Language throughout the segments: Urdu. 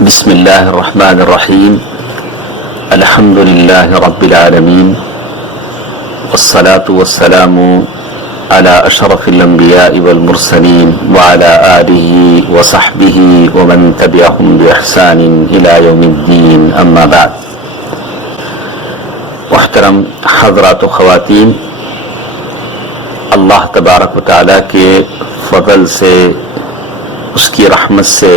بسم اللہ الرحمن الرحیم الحمد للہ رب العالمین والصلاة والسلام على اشرف الانبیاء والمرسلین وعلى آلہ وصحبہ ومن تبعهم بإحسان الى یوم الدین اما بعد. محترم حضرات و خواتین، اللہ تبارک و تعالیٰ کے فضل سے، اس کی رحمت سے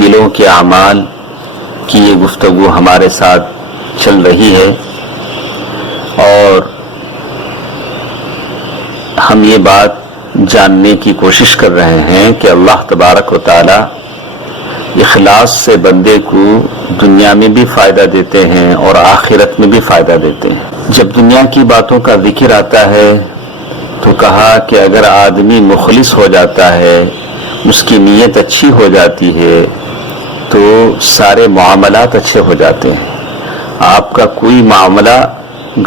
دلوں کے اعمال کی یہ گفتگو ہمارے ساتھ چل رہی ہے، اور ہم یہ بات جاننے کی کوشش کر رہے ہیں کہ اللہ تبارک و تعالی اخلاص سے بندے کو دنیا میں بھی فائدہ دیتے ہیں اور آخرت میں بھی فائدہ دیتے ہیں. جب دنیا کی باتوں کا ذکر آتا ہے تو کہا کہ اگر آدمی مخلص ہو جاتا ہے، اس کی نیت اچھی ہو جاتی ہے، تو سارے معاملات اچھے ہو جاتے ہیں. آپ کا کوئی معاملہ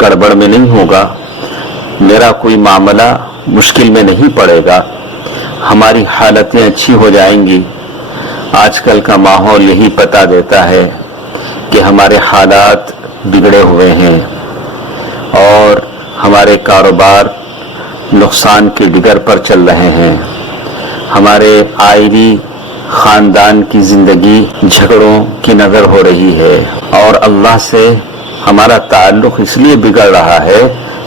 گڑبڑ میں نہیں ہوگا، میرا کوئی معاملہ مشکل میں نہیں پڑے گا، ہماری حالتیں اچھی ہو جائیں گی. آج کل کا ماحول یہی پتہ دیتا ہے کہ ہمارے حالات بگڑے ہوئے ہیں اور ہمارے کاروبار نقصان کی ڈگر پر چل رہے ہیں، ہمارے آئلی خاندان کی زندگی جھگڑوں کی نظر ہو رہی ہے، اور اللہ سے ہمارا تعلق اس لیے بگڑ رہا ہے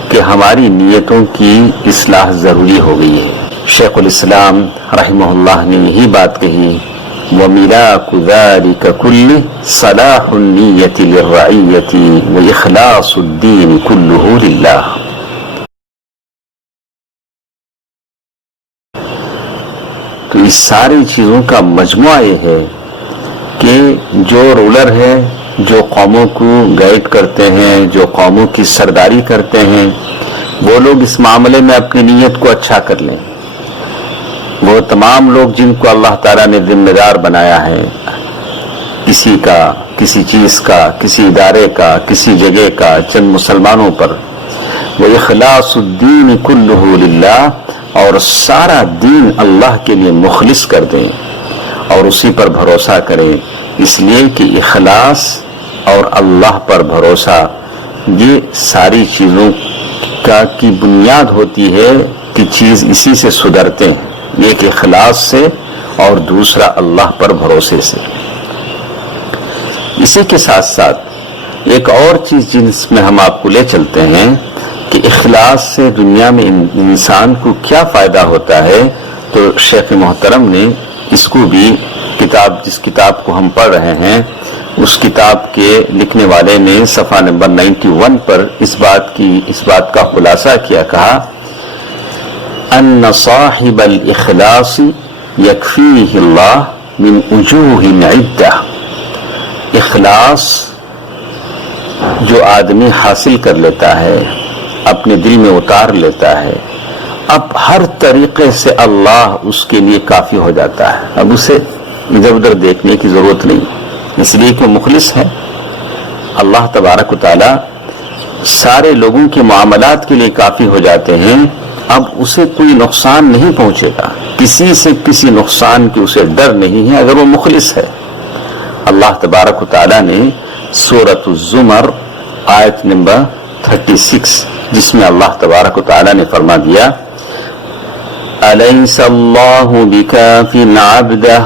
کہ ہماری نیتوں کی اصلاح ضروری ہو گئی ہے. شیخ الاسلام رحمہ اللہ نے یہی بات کہی، وَمِلَاكُ ذَلِكَ كُلِّ صَلَاحُ النِّيَّةِ لِلرَّعِيَّةِ وَإِخْلَاصُ الدِّينِ كُلُّهُ لِلَّهِ. تو اس ساری چیزوں کا مجموعہ یہ ہے کہ جو رولر ہے، جو قوموں کو گائیڈ کرتے ہیں، جو قوموں کی سرداری کرتے ہیں، وہ لوگ اس معاملے میں اپنی نیت کو اچھا کر لیں. وہ تمام لوگ جن کو اللہ تعالیٰ نے ذمہ دار بنایا ہے، کسی کا، کسی چیز کا، کسی ادارے کا، کسی جگہ کا، چند مسلمانوں پر، وہ اخلاص الدین کلہ للہ، اور سارا دین اللہ کے لیے مخلص کر دیں اور اسی پر بھروسہ کریں. اس لیے کہ اخلاص اور اللہ پر بھروسہ یہ ساری چیزوں کی بنیاد ہوتی ہے کہ چیز اسی سے سدھرتے ہیں، ایک اخلاص سے اور دوسرا اللہ پر بھروسے سے. اسی کے ساتھ ساتھ ایک اور چیز جس میں ہم آپ کو لے چلتے ہیں کہ اخلاص سے دنیا میں انسان کو کیا فائدہ ہوتا ہے، تو شیخ محترم نے اس کو بھی جس کتاب کو ہم پڑھ رہے ہیں، اس کتاب کے لکھنے والے نے صفحہ نمبر 91 پر اس بات کا خلاصہ کیا، کہا ان صاحب الاخلاص یکفیہ اللہ من وجوہ عدہ. اخلاص جو آدمی حاصل کر لیتا ہے، اپنے دل میں اتار لیتا ہے، اب ہر طریقے سے اللہ اس کے لیے کافی ہو جاتا ہے. اب اسے ادھر ادھر دیکھنے کی ضرورت نہیں، اس لیے کہ مخلص ہے. اللہ تبارک و تعالی سارے لوگوں کے معاملات کے لیے کافی ہو جاتے ہیں. اب اسے کوئی نقصان نہیں پہنچے گا، کسی سے کسی نقصان کی اسے ڈر نہیں ہے اگر وہ مخلص ہے. اللہ تبارک و تعالی نے سورۃ الزمر آیت نمبر 36 جس میں اللہ تبارک و تعالی نے فرما دیا، أليس الله بكاف عبده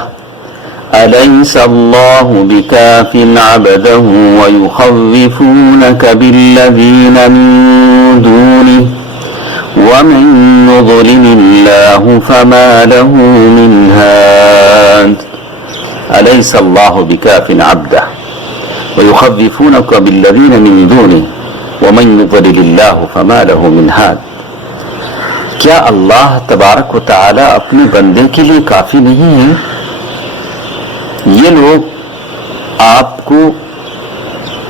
أليس الله بكاف عبده ويخوفونك بالذين من دونه ومن يضلل الله فما له من هاد. أليس الله بكاف عبده ويخوفونك بالذين من دونه ومن يضلل الله فما له من هاد. کیا اللہ تبارک و تعالی اپنے بندے کے لیے کافی نہیں ہے؟ یہ لوگ آپ کو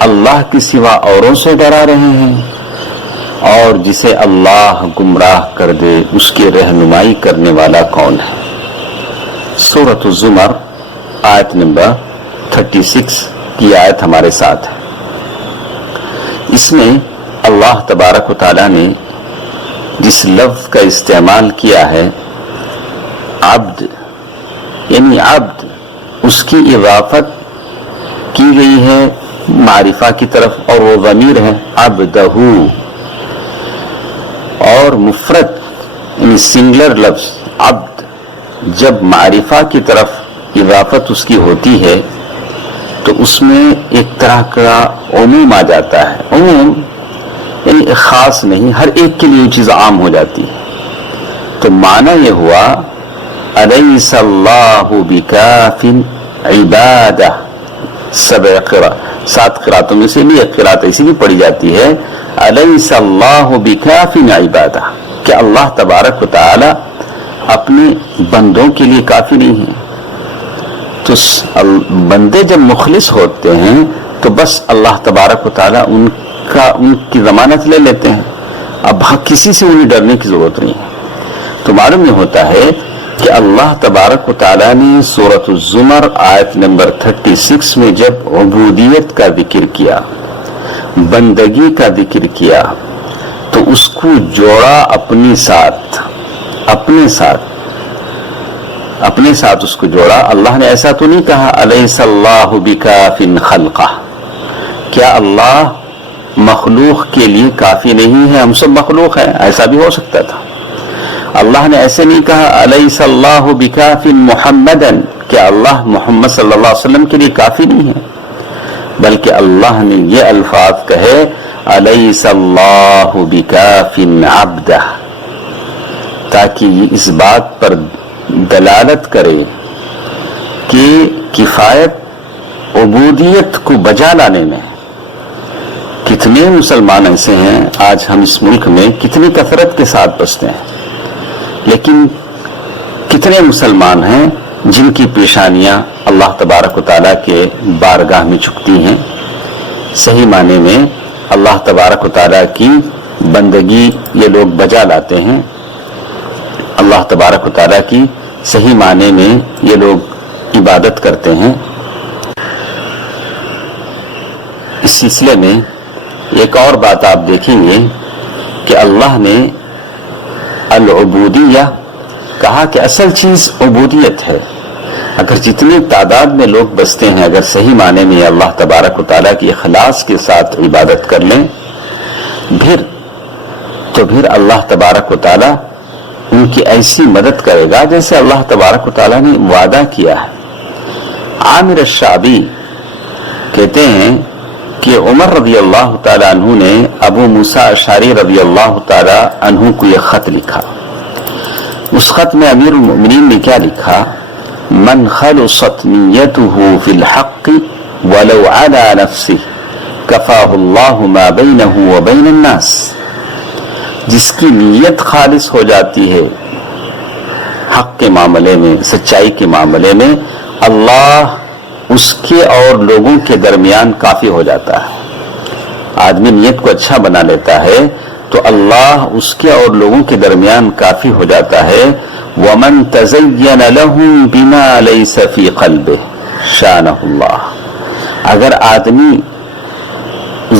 اللہ کے سوا اوروں سے ڈرا رہے ہیں، اور جسے اللہ گمراہ کر دے اس کی رہنمائی کرنے والا کون ہے؟ سورۃ الزمر آیت نمبر 36 کی آیت ہمارے ساتھ ہے. اس میں اللہ تبارک و تعالی نے جس لفظ کا استعمال کیا ہے عبد، یعنی عبد اس کی اضافت کی گئی ہے معرفہ کی طرف اور وہ ضمیر ہے عبدہ، اور مفرد یعنی سنگلر لفظ عبد جب معرفہ کی طرف اضافت اس کی ہوتی ہے تو اس میں ایک طرح کا عموم آ جاتا ہے. عموم یعنی خاص نہیں، ہر ایک کے لیے یہ چیز عام ہو جاتی ہے. تو معنی یہ ہوا الیس اللہ بکاف عبادہ. 7 قراتوں میں سے بھی ایک قرات ایسی بھی پڑھی جاتی ہے الیس اللہ بکاف عبادہ، کہ اللہ تبارک و تعالی اپنے بندوں کے لیے کافی نہیں ہے. تو بندے جب مخلص ہوتے ہیں تو بس اللہ تبارک و تعالی ان کی ضمانت لے لیتے ہیں، اب کسی سے انہیں ڈرنے کی ضرورت نہیں ہے. تو معلوم یہ ہوتا ہے کہ اللہ تبارک و تعالی نے سورۃ الزمر آیت نمبر 36 میں جب عبودیت کا ذکر کیا، بندگی کا ذکر کیا، تو اس کو جوڑا اپنے ساتھ اس کو جوڑا. اللہ نے ایسا تو نہیں کہا الیس اللہ بکاف خلقہ، کیا اللہ مخلوق کے لیے کافی نہیں ہے؟ ہم سب مخلوق ہیں، ایسا بھی ہو سکتا تھا. اللہ نے ایسے نہیں کہا الیس اللہ بکاف محمدا، کیا اللہ محمد صلی اللہ علیہ وسلم کے لیے کافی نہیں ہے؟ بلکہ اللہ نے یہ الفاظ کہے الیس اللہ بکاف عبدہ، تاکہ یہ اس بات پر دلالت کرے کہ کفایت عبودیت کو بجا لانے میں. کتنے مسلمان ایسے ہیں آج ہم اس ملک میں کتنی کثرت کے ساتھ بستے ہیں، لیکن کتنے مسلمان ہیں جن کی پیشانیاں اللہ تبارک و تعالیٰ کے بارگاہ میں جھکتی ہیں. صحیح معنی میں اللہ تبارک و تعالیٰ کی بندگی یہ لوگ بجا لاتے ہیں، اللہ تبارک و تعالیٰ کی صحیح معنی میں یہ لوگ عبادت کرتے ہیں. اس سلسلے میں ایک اور بات آپ دیکھیں گے کہ اللہ نے العبودیہ کہا کہ اصل چیز عبودیت ہے. اگر جتنی تعداد میں لوگ بستے ہیں، اگر صحیح معنی میں اللہ تبارک و تعالیٰ کی اخلاص کے ساتھ عبادت کر لیں، پھر اللہ تبارک و تعالیٰ ان کی ایسی مدد کرے گا جیسے اللہ تبارک و تعالیٰ نے وعدہ کیا ہے. عامر الشعبی کہتے ہیں کہ عمر رضی اللہ تعالیٰ عنہ نے ابو موسیٰ اشعری رضی اللہ تعالیٰ عنہ کو یہ خط لکھا. اس خط میں امیر المؤمنین نے کیا لکھا؟ من خلصت نیته فی الحق ولو علی نفسه کفاہ اللہ ما بینہ وبین الناس. جس کی نیت خالص ہو جاتی ہے حق کے معاملے میں، سچائی کے معاملے میں، اللہ اس کے اور لوگوں کے درمیان کافی ہو جاتا ہے. آدمی نیت کو اچھا بنا لیتا ہے تو اللہ اس کے اور لوگوں کے درمیان کافی ہو جاتا ہے. وَمَن تَزَيَّنَ لَهُم بِمَا لَيْسَ فِي قَلْبِهِ شَانَهُ اللَّهُ. اگر آدمی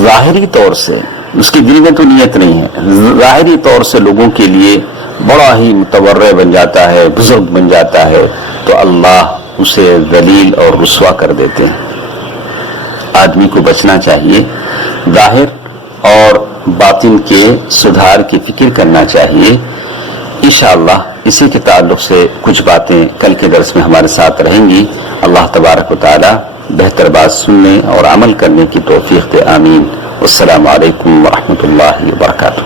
ظاہری طور سے، اس کی دل میں تو نیت نہیں ہے، ظاہری طور سے لوگوں کے لیے بڑا ہی متورع بن جاتا ہے، بزرگ بن جاتا ہے، تو اللہ اسے ذلیل اور رسوا کر دیتے ہیں. آدمی کو بچنا چاہیے، ظاہر اور باطن کے سدھار کی فکر کرنا چاہیے. انشاءاللہ اسی کے تعلق سے کچھ باتیں کل کے درس میں ہمارے ساتھ رہیں گی. اللہ تبارک و تعالی بہتر بات سننے اور عمل کرنے کی توفیق دے. آمین. والسلام علیکم ورحمۃ اللہ وبرکاتہ.